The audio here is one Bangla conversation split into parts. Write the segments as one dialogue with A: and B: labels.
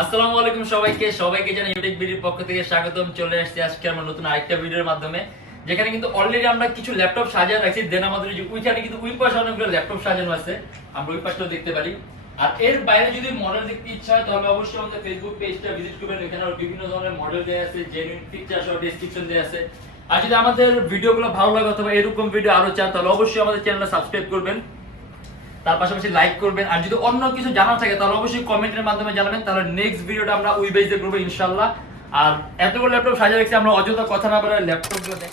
A: আসসালামু আলাইকুম সবাইকে। সবাইকে জানাই ইউটিউব ভিডিওর পক্ষ থেকে স্বাগতম। চলে আসছি আজকে আমরা নতুন আরেকটা ভিডিওর মাধ্যমে, যেখানে কিন্তু অলরেডি আমরা কিছু ল্যাপটপ সাজিয়ে রাখছি। দেন আমাদের যে উইখানে কিন্তু উই পাশে অনেকগুলো ল্যাপটপ সাজানো আছে। আমরা ওই পাশটাও দেখতে পারি। আর এর বাইরে যদি মডেল দেখতে ইচ্ছা হয়, তাহলে অবশ্যই আমাদের ফেসবুক পেজটা ভিজিট করবেন। এখানে বিভিন্ন ধরনের মডেল দেওয়া আছে জেনুইন পিকচার সহ ডেসক্রিপশন দেওয়া আছে। আর যদি আমাদের ভিডিওগুলো ভালো লাগে অথবা এরকম ভিডিও আরও চান, তাহলে অবশ্যই আমাদের চ্যানেলটা সাবস্ক্রাইব করবেন। তার পাশাপাশি লাইক করবেন। আর যদি অন্য কিছু জানার থাকে, তাহলে অবশ্যই কমেন্টের মাধ্যমে জানাবেন। তাহলে নেক্সট ভিডিওটা আমরা উই বেজে করব ইনশাল্লাহ। আর এতগুলো ল্যাপটপ সাজা রেখেছি, আমরা অযথা কথা না বলে ল্যাপটপগুলো দেখ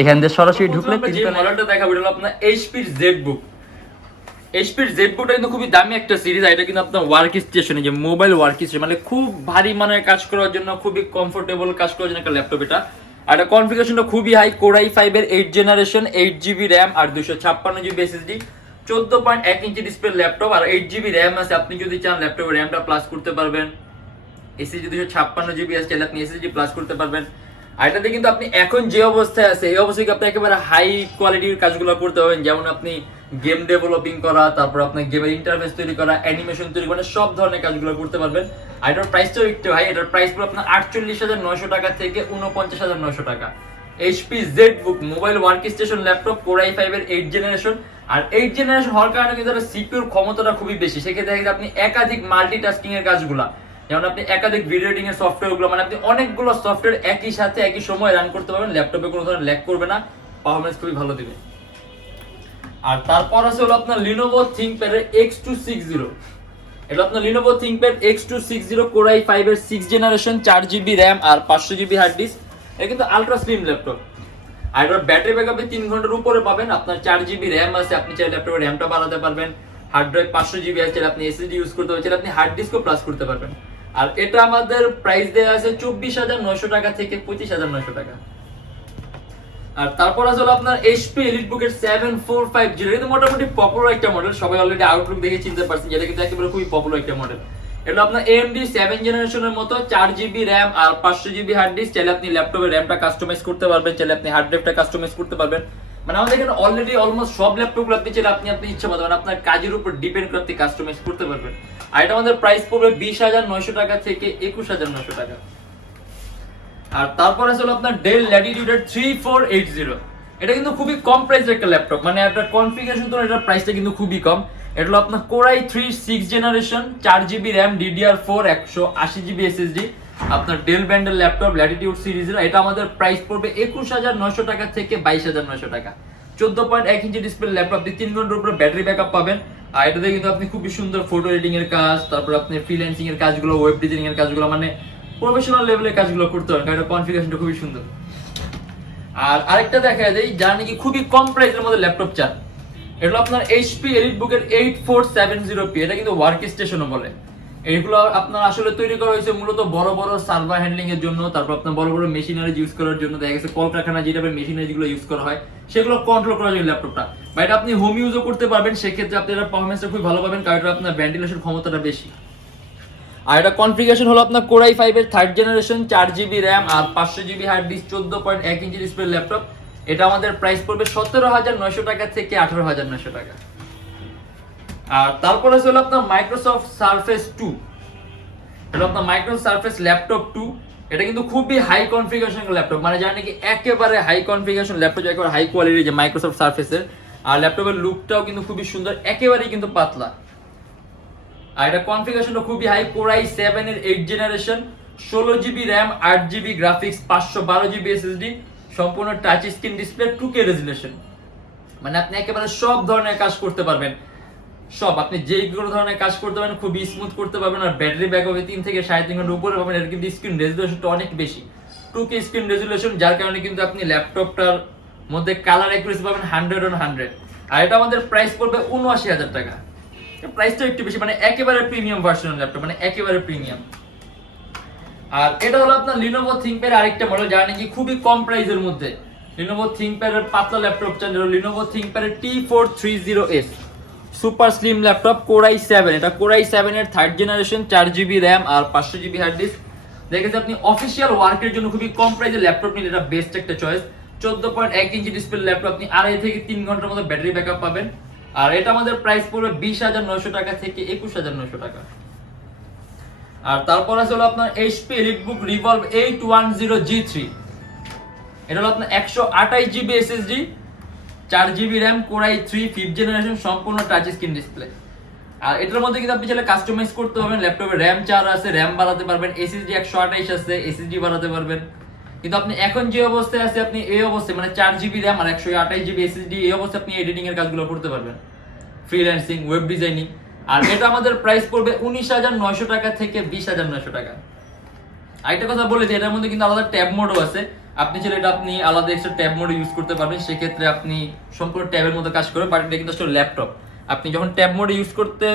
A: এখান দিয়ে সরাসরি ঢুকলে যে মডেলটা দেখাবো এটা হলো আপনার এইচপির জেড বুক এইচপির জেড বুকটা কিন্তু খুবই দামি একটা সিরিজ এটা কিন্তু আপনার ওয়ার্ক স্টেশনে যে মোবাইল ওয়ার্ক স্টেশন মানে খুব ভারী মানের কাজ করার জন্য খুবই কমফোর্টেবল কাজ করার জন্য একটা ল্যাপটপ এটা। আর এটা কনফিগারেশনটা খুবই হাই কোরাই ফাইভের eight generation eight GB RAM আর দুশো ছাপ্পান্ন জিবি এসএসডি চোদ্দ পয়েন্ট এক ইঞ্চি ডিসপ্লে ল্যাপটপ আর এইট জিবি র্যাম আছে। আপনি যদি চান ল্যাপটপের র্যামটা প্লাস করতে পারবেন। এসএসডি দুশো ছাপ্পান্ন জিবি আছে আপনি এসএসডি প্লাস করতে পারবেন। আর এটাতে কিন্তু আপনি এখন যে অবস্থায় আছে, এই অবস্থায় আপনি একেবারে হাই কোয়ালিটির কাজগুলো করতে পারবেন? যেমন আপনি গেম ডেভেলপিং করা, তারপর আপনার গেমের ইন্টারফেস তৈরি করা অ্যানিমেশন তৈরি করা, সব ধরনের কাজগুলো করতে পারবেন। আর এটার প্রাইসটাও একটু হাই এটার প্রাইস পুরো আপনার আটচল্লিশ হাজার নয়শো টাকা থেকে উনপঞ্চাশ হাজার নয়শো টাকা। HP Z book mobile workstation laptop core I ফাইভের এইট জেনারেশন আর এইট জেনারেশন হওয়ার কারণে কিন্তু সিপিউর ক্ষমতাটা খুবই বেশি। সেক্ষেত্রে আপনি একাধিক মাল্টি মাল্টিটাস্কিং এর কাজগুলা যেমন আপনি একাধিক ভিডিও এডিটিং এর সফটওয়্যারগুলো মানে আপনি অনেকগুলো সফটওয়্যার একই সাথে একই সময় রান করতে পারবেন ল্যাপটপে কোনো ধরনের ল্যাগ করবে না পারফরমেন্স খুবই ভালো দিবে। আর তারপর আছে হলো আপনার লিনোভো এর এক্স টু সিক্স জিরো এটা আপনার Lenovo ThinkPad X two six zero core i এর সিক্স জেনারেশন চার জিবি র্যাম আর পাঁচশো জিবি হার্ড ডিস্ক এটা কিন্তু আলট্রা স্লিম ল্যাপটপ আর এটার ব্যাটারি ব্যাকআপে তিন ঘণ্টার উপরে পাবেন। আপনার চার জিবি র্যাম আছে, আপনি চাইলে ল্যাপটপের র্যামটা বাড়াতে পারবেন। হার্ড ড্রাইভ পাঁচশো জিবি আছে আপনি এসএসডি ইউজ করতে পারবেন আপনি হার্ড ডিস্কও প্লাস করতে পারবেন। আর এটা আমাদের প্রাইস দেওয়া আছে চব্বিশ হাজার নয়শো টাকা থেকে পঁচিশ হাজার নয়শো টাকা। আর তারপর আসলে আপনার এইচপি এলিট বুকের সেভেন ফোর ফাইভ জিরো কিন্তু মোটামুটি পপুলার একটা মডেল সবাই অলরেডি আউটলুক দেখে চিনতে পারছেন যেটা কিন্তু একেবারে খুবই পপুলার একটা মডেল এটা আপনার এএমডি সেভেন জেনারেশনের মতো, চার জিবি র্যাম আর পাঁচশো জিবি হার্ড ডিস্ক চাইলে আপনি ল্যাপটপের র্যামটা কাস্টমাইজ করতে পারবেন, চাইলে আপনি হার্ড ড্রাইভটা কাস্টমাইজ করতে পারবেন। মানে আমাদের এখানে অলরেডি অলমোস্ট সব ল্যাপটপগুলো আপনি চাইলে আপনি আপনি ইচ্ছে মতো মানে আপনার কাজের উপর ডিপেন্ড করে আপনি কাস্টমাইজ করতে পারবেন। আর এটা আমাদের প্রাইস পড়বে বিশ হাজার নয়শো টাকা থেকে একুশ হাজার নয়শো টাকা। আর তারপর আসলে আপনার ডেল ল্যাটিটিউডের থ্রি ফোর এইট জিরো এটা কিন্তু খুবই কম প্রাইসের একটা ল্যাপটপ মানে একটা কনফিগারেশন তো এটার প্রাইসটা কিন্তু খুবই কম। এটা হলো আপনার core i three six generation চার জিবি র্যাম ডিডিআর ফোর একশো আশি জিবি এসএসডি আপনার ডেল ব্যান্ডের ল্যাপটপ ল্যাটিটিউড সিরিজের এটা আমাদের প্রাইস পড়বে একুশ হাজার নয়শো টাকা থেকে বাইশ হাজার নয়শো টাকা। চোদ্দ পয়েন্ট এক ইঞ্চি ডিসপ্লে ল্যাপটপ দিয়ে তিন ঘণ্টার উপরে ব্যাটারি ব্যাকআপ পাবেন। আর এটাতে কিন্তু আপনি খুবই সুন্দর ফটো এডিটিং এর কাজ, তারপর আপনি ফ্রিল্যান্সিং এর কাজগুলো ওয়েব ডিজাইনিং এর কাজগুলো মানে প্রফেশনাল লেভেলের কাজগুলো করতে পারেন, কারণ কনফিগারেশনটা খুবই সুন্দর। আর আরেকটা দেখা যায়, যারা নাকি খুবই কম প্রাইসের মধ্যে ল্যাপটপ চান, এটা আপনার এইচপি এলিট বুকের eight four seven zero P এটা কিন্তু ওয়ার্ক স্টেশনও বলে। এগুলো আপনার আসলে তৈরি করা হয়েছে মূলত বড় বড় সার্ভার হ্যান্ডলিং এর জন্য, তারপর আপনার বড় বড় মেশিনারি ইউজ করার জন্য। দেখা গেছে কলকারখানা যে টাইপের মেশিনারি যেগুলো ইউজ করা হয়, সেগুলো কন্ট্রোল করার জন্য ল্যাপটপটা বা এটা আপনি হোম ইউজও করতে পারবেন, সেক্ষেত্রে আপনি এটা পারফরমেন্সটা খুব ভালো পাবেন, কারণ আপনার ভেন্টিলেশন ক্ষমতাটা বেশি। আর এটা কনফিগারেশন হলো আপনার কোরাই ফাইভ এর থার্ড জেনারেশন চার জিবি র্যাম আর পাঁচশো জিবি হার্ড ডিস্ক চোদ্দ পয়েন্ট এক ইঞ্চি ডিসপ্লে ল্যাপটপ এটা আমাদের প্রাইস পড়বে সতেরো হাজার নয়শো টাকা থেকে আঠারো হাজার নয়শো টাকা। আর তারপরে হলো আপনার মাইক্রোসফট সারফেস টু এটা আপনার মাইক্রো সারফেস ল্যাপটপ টু এটা কিন্তু খুবই হাই কনফিগারেশন ল্যাপটপ মানে যারা নাকি একেবারে হাই কনফিগারেশন ল্যাপটপ একেবারে হাই কোয়ালিটি যে মাইক্রোসফট সারফেসের আর ল্যাপটপের লুকটাও কিন্তু খুবই সুন্দর, একেবারেই কিন্তু পাতলা। আর এটা কনফিগারেশনটা খুবই হাই কোরাই সেভেন এর এইট জেনারেশন ষোলো জিবি র্যাম আট জিবি গ্রাফিক্স পাঁচশো বারো জিবি এসএসডি সম্পূর্ণ touch screen display two K resolution মানে আপনি একেবারে সব ধরনের কাজ করতে পারবেন। সব, আপনি যে কোনো ধরনের কাজ করতে পারেন খুবই স্মুথ করতে পারবেন, আর ব্যাটারি ব্যাক হবে তিন থেকে সাড়ে তিন ঘণ্টার উপরে পাবেন, এর কিন্তু স্ক্রিন রেজুলেশনটা অনেক বেশি। টু কে স্ক্রিন রেজুলেশন যার কারণে কিন্তু আপনি ল্যাপটপটার মধ্যে কালার অ্যাকুরেসি পাবেন হান্ড্রেড অন হান্ড্রেড আর এটা আমাদের প্রাইস পড়বে উনআশি হাজার টাকা। প্রাইসটা একটু বেশি মানে একেবারে প্রিমিয়াম ভার্সনের ল্যাপটপ মানে একেবারে প্রিমিয়াম আর এটা হলো আপনার লিনোভো থিংকপ্যাড আরেকটা মডেল যারা নাকি খুবই কম প্রাইসের মধ্যে। লিনোভো থিংকপ্যাডের পাতলা ল্যাপটপ চান Lenovo থিংকপ্যাডের T four three zero S super slim laptop core i seven. এটা কোরাই সেভেন এর থার্ড জেনারেশন চার জিবি র্যাম আর পাঁচশো জিবি হার্ড ডিস্ক দেখেছি আপনি অফিসিয়াল ওয়ার্কের জন্য খুবই কম প্রাইসের ল্যাপটপ নিলে এটা বেস্ট একটা চয়েস চোদ্দ পয়েন্ট এক ইঞ্চি ডিসপ্লে ল্যাপটপ আপনি আড়াই থেকে তিন ঘণ্টার মতো ব্যাটারি ব্যাকআপ পাবেন। আর এটা আমাদের প্রাইস পড়বে বিশ হাজার নয়শো টাকা থেকে একুশ হাজার নয়শো টাকা। আর তারপর আছে হলো আপনার HP EliteBook revolve eight one zero G three এটা হলো আপনার একশো আঠাশ জিবি এসএসডি চার GB RAM core i three fifth generation সম্পূর্ণ টাচ স্ক্রিন ডিসপ্লে আর এটার মধ্যে কিন্তু আপনি চাইলে কাস্টমাইজ করতে পারবেন ল্যাপটপে র্যাম চার আছে র্যাম বাড়াতে পারবেন এসএসডি একশো আঠাইশ আছে এসএসডি বাড়াতে পারবেন। কিন্তু আপনি এখন যে অবস্থায় আছে আপনি এই অবস্থায় মানে চার জিবি র্যাম আর একশো আঠাইশ জিবি এসএসডি এই অবস্থায় আপনি এডিটিং এর কাজগুলো করতে পারবেন। ফ্রিল্যান্সিং ওয়েব ডিজাইনিং আর এটা আমাদের প্রাইস পড়বে উনিশ হাজার নয়শো টাকা থেকে বিশ হাজার নয়শো টাকা। আরেকটা কথা বলে যে এটার মধ্যে কিন্তু আলাদা ট্যাব মোডও আছে। আপনি চাইলে এটা আপনি আলাদা এক্সট্রা ট্যাব মোড ইউজ করতে পারবেন। সেক্ষেত্রে আপনি সম্পূর্ণ ট্যাবের মতো কাজ করবেন বাট এটা কিন্তু আসলে ল্যাপটপ আপনি যখন ট্যাব মোড ইউজ করতে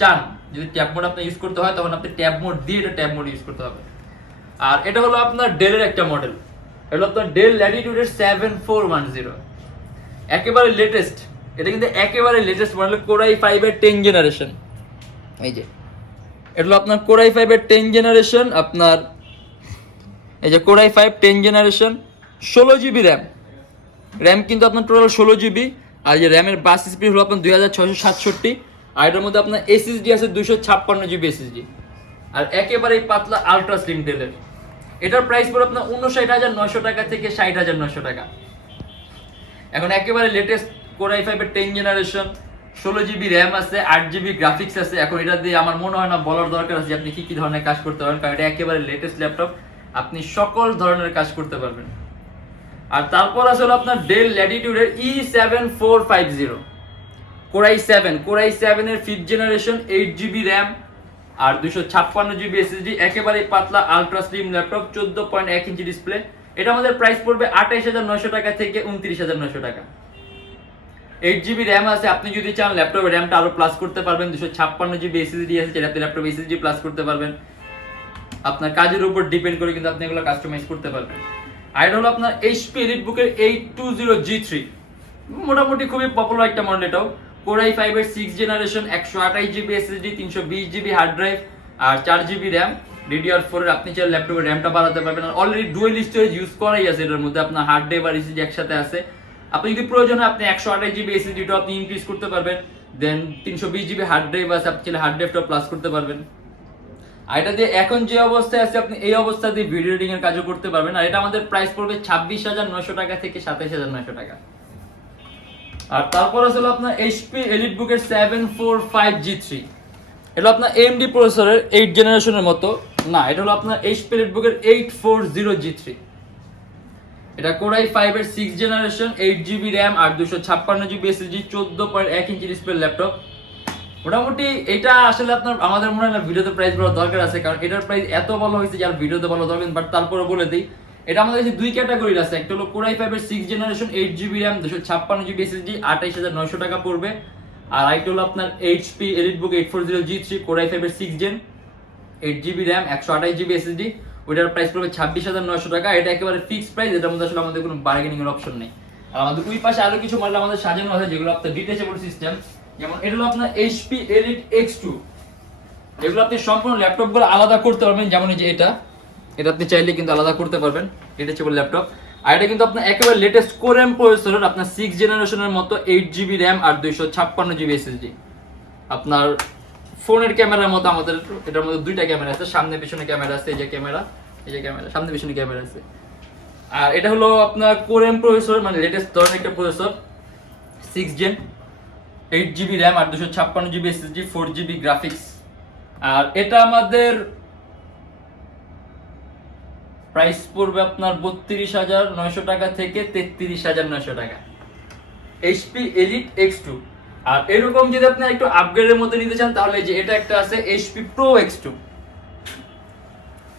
A: চান, যদি ট্যাব মোড আপনি ইউজ করতে হয়, তখন আপনি ট্যাব মোড দিয়ে এটা ট্যাব মোড ইউজ করতে হবে। আর এটা হলো আপনার ডেলের একটা মডেল এটা হলো আপনার ডেল ল্যাটিটিউডের সেভেন ফোর ওয়ান জিরো একেবারে লেটেস্ট এটা কিন্তু একেবারে লেটেস্ট মডেল কোরাই ফাইভের টেন জেনারেশন এই যে। এটা হলো আপনার কোরাই ফাইভের টেন জেনারেশন আপনার এই যে core i five ten generation ষোলো জিবি র্যাম র্যাম কিন্তু আপনার টোটাল ষোলো জিবি আর যে র্যামের বাস স্পিড হলো আপনার দুই হাজার ছশো সাতষট্টি, আর এটার মধ্যে আপনার এসএসডি আছে দুশো ছাপ্পান্ন জিবি এসএসডি আর একেবারেই পাতলা আলট্রা স্লিম ডেলের এটার প্রাইস পড়ে আপনার উনষাট হাজার নয়শো টাকা থেকে ষাট হাজার নয়শো টাকা। এখন একেবারে লেটেস্ট কোরাই ফাইভের টেন জেনারেশন ষোলো জিবি র্যাম আছে, আট জিবি গ্রাফিক্স আছে। এখন এটা দিয়ে আমার মনে হয় না বলার দরকার আছে আপনি কি কি ধরনের কাজ করতে পারেন, কারণ এটা একেবারে লেটেস্ট ল্যাপটপ আপনি সকল ধরনের কাজ করতে পারবেন। আর তারপর আসলে আপনার Dell ল্যাটিটিউডের E seven four five zero core i seven core i সেভেনের fifth generation eight GB RAM আর দুশো ছাপ্পান্ন জিবি এসএসডি একেবারে পাতলা আলট্রা স্লিম ল্যাপটপ চোদ্দ পয়েন্ট এক ইঞ্চি ডিসপ্লে এটা আমাদের প্রাইস পড়বে আঠাইশ হাজার নয়শো টাকা থেকে উনত্রিশ হাজার নয়শো টাকা। এইট জিবি র্যাম আছে, আপনি যদি চান ল্যাপটপে র্যামটা আরও প্লাস করতে পারবেন। দুশো ছাপ্পান্ন জিবি এসএসডি আছে যেটা আপনি ল্যাপটপ এসএসডি প্লাস করতে পারবেন। আপনার কাজের উপর ডিপেন্ড করে কিন্তু আপনি এগুলো কাস্টমাইজ করতে পারবেন। আর হলো আপনার এইচপি এলিট বুকের eight two zero G three মোটামুটি খুবই পপুলার একটা মডেল এটাও। কোরাই ফাইভের সিক্স জেনারেশন একশো আঠাশ জিবি এসএসডি তিনশো বিশ জিবি হার্ড ড্রাইভ আর চার জিবি র্যাম ডিডিআর ফোরের আপনি চাইলে ল্যাপটপের র্যামটা বাড়াতে পারবেন। আর অলরেডি ডুয়েল স্টোরেজ ইউজ করাই আছে এটার মধ্যে। আপনার হার্ড ড্রাইভ আর এসএসডি একসাথে আছে। আপনি যদি প্রয়োজন হয় আপনি একশো আঠাশ জিবি এসএসডিটাও আপনি ইনক্রিজ করতে পারবেন। দেন তিনশো বিশ জিবি হার্ড ড্রাইভ আছে, আপনি চাইলে হার্ড ড্রাইভটাও প্লাস করতে পারবেন। আর এটা দিয়ে এখন যে অবস্থায় আছে, আপনি এই অবস্থা দিয়ে ভিডিও এডিটিং এর কাজও করতে পারবেন। আর এটা আমাদের প্রাইস পড়বে ছাব্বিশ হাজার নয়শো টাকা থেকে সাতাইশ হাজার নয়শো টাকা। আর তারপর আসলে আপনার এইচপি এলিট বুকের seven four five G three এটা আপনার এমডি প্রসেসরের এইট জেনারেশনের মতো। না, এটা হলো আপনার এইচপি এলিট বুকের eight four zero G three এটা কোরাই ফাইভের six generation eight GB RAM আর দুশো ছাপ্পান্ন জিবি এসএসডি চোদ্দ পয়েন্ট এক ইঞ্চি ডিসপ্লে ল্যাপটপ মোটামুটি এটা আসলে আপনার আমাদের মনে হয় না ভিডিওতে প্রাইস বলার দরকার আছে, কারণ এটার প্রাইস এত ভালো হয়েছে যার ভিডিওতে বলা দরকার বাট তারপরে বলে দিই, এটা আমাদের কাছে দুই ক্যাটাগরির আছে, একটা হলো কোরাই ফাইভের six generation eight GB RAM দুশো ছাপ্পান্ন জিবি এসএসডি আঠাইশ হাজার নয়শো টাকা পড়বে। আর আরেকটা হলো আপনার HP EliteBook eight four zero G three core i ফাইভের six gen eight GB RAM একশো আঠাশ জিবি এসএসডি ওইটার প্রাইস পড়বে ছাব্বিশ হাজার নয়শো টাকা। এটা একেবারে ফিক্সড প্রাইস এটার মধ্যে আসলে আমাদের কোনো বার্গেনিং এর অপশন নেই। আর আমাদের ওই পাশে আরও কিছু মডেল আমাদের সাজানো আছে, যেগুলো আপনার ডিটেচেবল সিস্টেম যেমন এটা হলো আপনার এইচপি এলিট এক্স টু এগুলো আপনি সম্পূর্ণ ল্যাপটপগুলো আলাদা করতে পারবেন, যেমন এই যে এটা। এটা আপনি চাইলে কিন্তু আলাদা করতে পারবেন। Detachable laptop. আর এটা কিন্তু আপনার একেবারে লেটেস্ট কোর এম প্রসেসর আপনার সিক্স জেনারেশনের মতো এইট জিবি র্যাম আর দুইশো ছাপ্পান্ন জিবি এসএসডি আপনার ফোনের ক্যামেরার মতো আমাদের, এটার মধ্যে দুইটা ক্যামেরা আছে, সামনে পিছনে ক্যামেরা আছে, এই যে ক্যামেরা এই যে ক্যামেরা সামনে পিছনে ক্যামেরা আছে। আর এটা হলো আপনার কোর এম প্রসেসর মানে লেটেস্ট ধরনের একটা processor six gen eight GB RAM আর দুশো ছাপ্পান্ন GB SSD four GB graphics আর এটা আমাদের প্রাইস পড়বে আপনার বত্রিশ হাজার নয়শো টাকা থেকে তেত্রিশ হাজার নয়শো টাকা। এইচপি এলিট এক্স টু আর এরকম যদি আপনি একটু আপগ্রেডের মধ্যে নিতে চান, তাহলে যে এটা একটা আছে এইচপি প্রো এক্স টু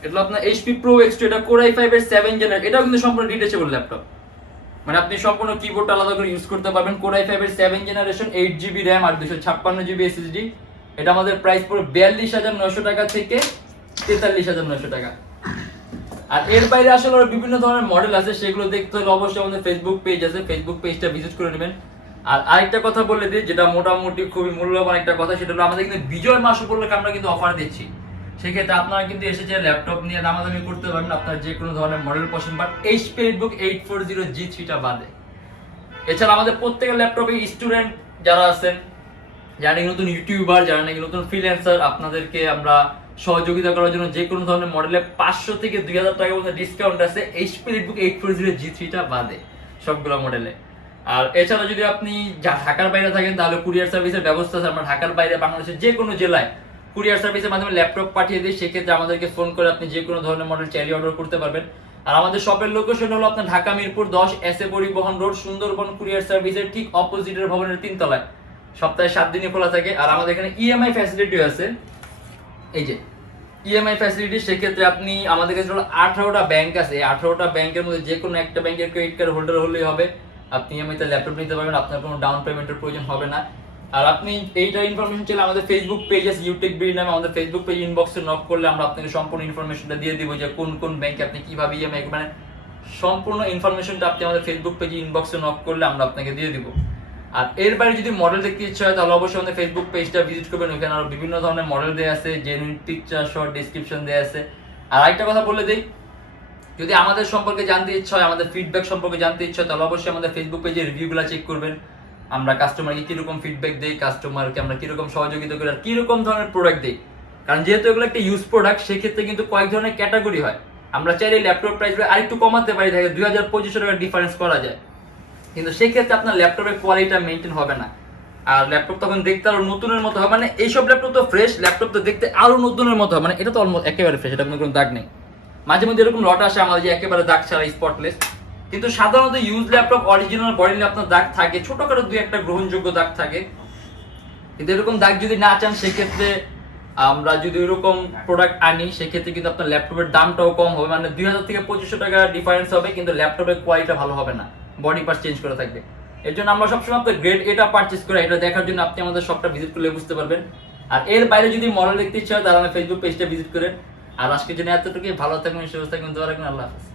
A: এটা আপনার এইচপি প্রো এক্স টু এটা কোরাই ফাইভ এর সেভেন জেনার এটাও কিন্তু সম্পূর্ণ ডিটেচেবল ল্যাপটপ মানে আপনি সম্পূর্ণ কিবোর্ড আলাদা করে ইউজ করতে পারবেন। কোরাই ফাইভ এর seven generation eight GB RAM আর দুশো ছাপ্পান্ন জিবি এসএসডি এটা আমাদের প্রাইস পড়বে বিয়াল্লিশ হাজার নয়শো টাকা থেকে তেতাল্লিশ হাজার নয়শো টাকা। আর এর বাইরে আসলে বিভিন্ন ধরনের মডেল আছে, সেগুলো দেখতে হলে অবশ্যই আমাদের ফেসবুক পেজ আছে। ফেসবুক পেজটা ভিজিট করে নেবেন। আর আরেকটা কথা বলে দিই, যেটা মোটামুটি খুবই মূল্যবান একটা কথা, সেটা হলো আমাদের কিন্তু বিজয় মাস উপলক্ষে আমরা কিন্তু অফার দিচ্ছি। সেক্ষেত্রে আপনারা কিন্তু এসেছে ল্যাপটপ নিয়ে দামাদামি করতে পারবেন আপনার যে কোনো ধরনের মডেল পছন্দ but HP book eight four zero G থ্রিটা বাদে। এছাড়া আমাদের প্রত্যেকের ল্যাপটপে স্টুডেন্ট যারা আছেন, যারা নতুন ইউটিউবার যারা নাকি নতুন ফ্রিল্যান্সার আপনাদেরকে আমরা সহযোগিতা করার জন্য যে কোনো ধরনের মডেলে পাঁচশো থেকে দুই হাজার টাকার মধ্যে ডিসকাউন্ট আছে HP book eight four zero G থ্রিটা বাদে সবগুলো মডেলে আর এছাড়া যদি আপনি যা- ঢাকার বাইরে থাকেন, তাহলে কুরিয়ার সার্ভিসের ব্যবস্থা আছে। আমরা ঢাকার বাইরে, বাংলাদেশের যে কোনো জেলায় কুরিয়ার সার্ভিসের মাধ্যমে ল্যাপটপ পাঠিয়ে দিই, সেক্ষেত্রে আমাদেরকে ফোন করে আপনি যে কোনো ধরনের মডেল চাইলে অর্ডার করতে পারবেন। আর আমাদের শপের লোকেশন হলো আপনার ঢাকা মিরপুর দশ এস এ পরিবহন রোড সুন্দরবন কুরিয়ার সার্ভিসের ঠিক অপোজিটের ভবনের তিনতলায়। সপ্তাহে সাত দিনই খোলা থাকে। আর আমাদের এখানে ইএমআই ফ্যাসিলিটি আছে। এই যে ইএমআই ফ্যাসিলিটি সেক্ষেত্রে আপনি, আমাদের কাছে আঠারোটা ব্যাংক আছে। আঠারোটা ব্যাংকের মধ্যে যে কোনো একটা ব্যাংকের ক্রেডিট কার্ড হোল্ডার হলেই হবে। আপনি ইএমআই তে ল্যাপটপ নিতে পারবেন। আপনার কোনো ডাউন পেমেন্টের প্রয়োজন হবে না। আর আপনি এইটা ইনফরমেশন চাইলে আমাদের ফেসবুক পেজ আছে ইউটিউব বিল নামে আমাদের ফেসবুক পেজ ইনবক্সে নক করলে আমরা আপনাকে সম্পূর্ণ ইনফরমেশনটা দিয়ে দিব যে কোন কোন ব্যাংকে আপনি কীভাবে ইএমআই মানে সম্পূর্ণ ইনফরমেশনটা আপনি আমাদের ফেসবুক পেজে ইনবক্সে নক করলে আমরা আপনাকে দিয়ে দিব। আর এর বাইরে যদি মডেল দেখতে ইচ্ছা হয়, তাহলে অবশ্যই আমাদের ফেসবুক পেজটা ভিজিট করবেন। ওখানে আরও বিভিন্ন ধরনের মডেল দেওয়া আছে জেনুইন পিকচার শর্ট ডিসক্রিপশন দেওয়া আছে। আর আরেকটা কথা বলে দিই, যদি আমাদের সম্পর্কে জানতে ইচ্ছা হয়, আমাদের ফিডব্যাক সম্পর্কে জানতে ইচ্ছা হয়, তাহলে অবশ্যই আমাদের ফেসবুক পেজে রিভিউগুলো চেক করবেন। আমরা কাস্টমারকে কীরকম ফিডব্যাক দিই কাস্টমারকে আমরা কীরকম সহযোগিতা করি, আর কীরকম ধরনের প্রোডাক্ট দিই। কারণ যেহেতু এগুলো একটা ইউজ প্রোডাক্ট সেক্ষেত্রে কিন্তু কয়েক ধরনের ক্যাটাগরি হয়। আমরা চাইলে ল্যাপটপ প্রাইসগুলো আরেকটু কমাতে পারি থাকে দুই হাজার পঁচিশশো টাকা ডিফারেন্স করা যায়। কিন্তু সেক্ষেত্রে আপনার ল্যাপটপের কোয়ালিটিটা মেনটেন হবে না। আর ল্যাপটপ তখন দেখতে আরও নতুনের মতো হবে। মানে এইসব ল্যাপটপ তো ফ্রেশ ল্যাপটপ তো দেখতে আরও নতুনের মতো হবে। মানে এটা তো অলমোস্ট একেবারে ফ্রেশ এটা কোনো দাগ নেই। মাঝে মধ্যে এরকম লট আসে আমাদের যে একেবারে দাগ ছাড়া স্পটলেস কিন্তু সাধারণত ইউজ ল্যাপটপ অরিজিনাল বডি আপনার দাগ থাকে, ছোটখাটো দুই একটা গ্রহণযোগ্য দাগ থাকে। কিন্তু এরকম দাগ যদি না চান, সেক্ষেত্রে আমরা যদি এরকম প্রোডাক্ট আনি, সেক্ষেত্রে কিন্তু আপনার ল্যাপটপের দামটাও কম হবে। মানে দুই হাজার থেকে পঁচিশশো টাকা ডিফারেন্স হবে, কিন্তু ল্যাপটপের কোয়ালিটিটা ভালো হবে না। বডি পার্ট চেঞ্জ করে থাকবে। এর জন্য আমরা সবসময় আপনার গ্রেড এটা পারচেস করে। এটা দেখার জন্য আপনি আমাদের শপটা ভিজিট করলে বুঝতে পারবেন। আর এর বাইরে যদি মডেল দেখতে ইচ্ছা হয়, তাহলে আমাদের ফেসবুক পেজটা ভিজিট করেন। আর আজকের জন্য এতটুকুই। ভালো থাকবেন, সুস্থ থাকবেন, দোয়া রাখবেন, আল্লাহ হাফিজ।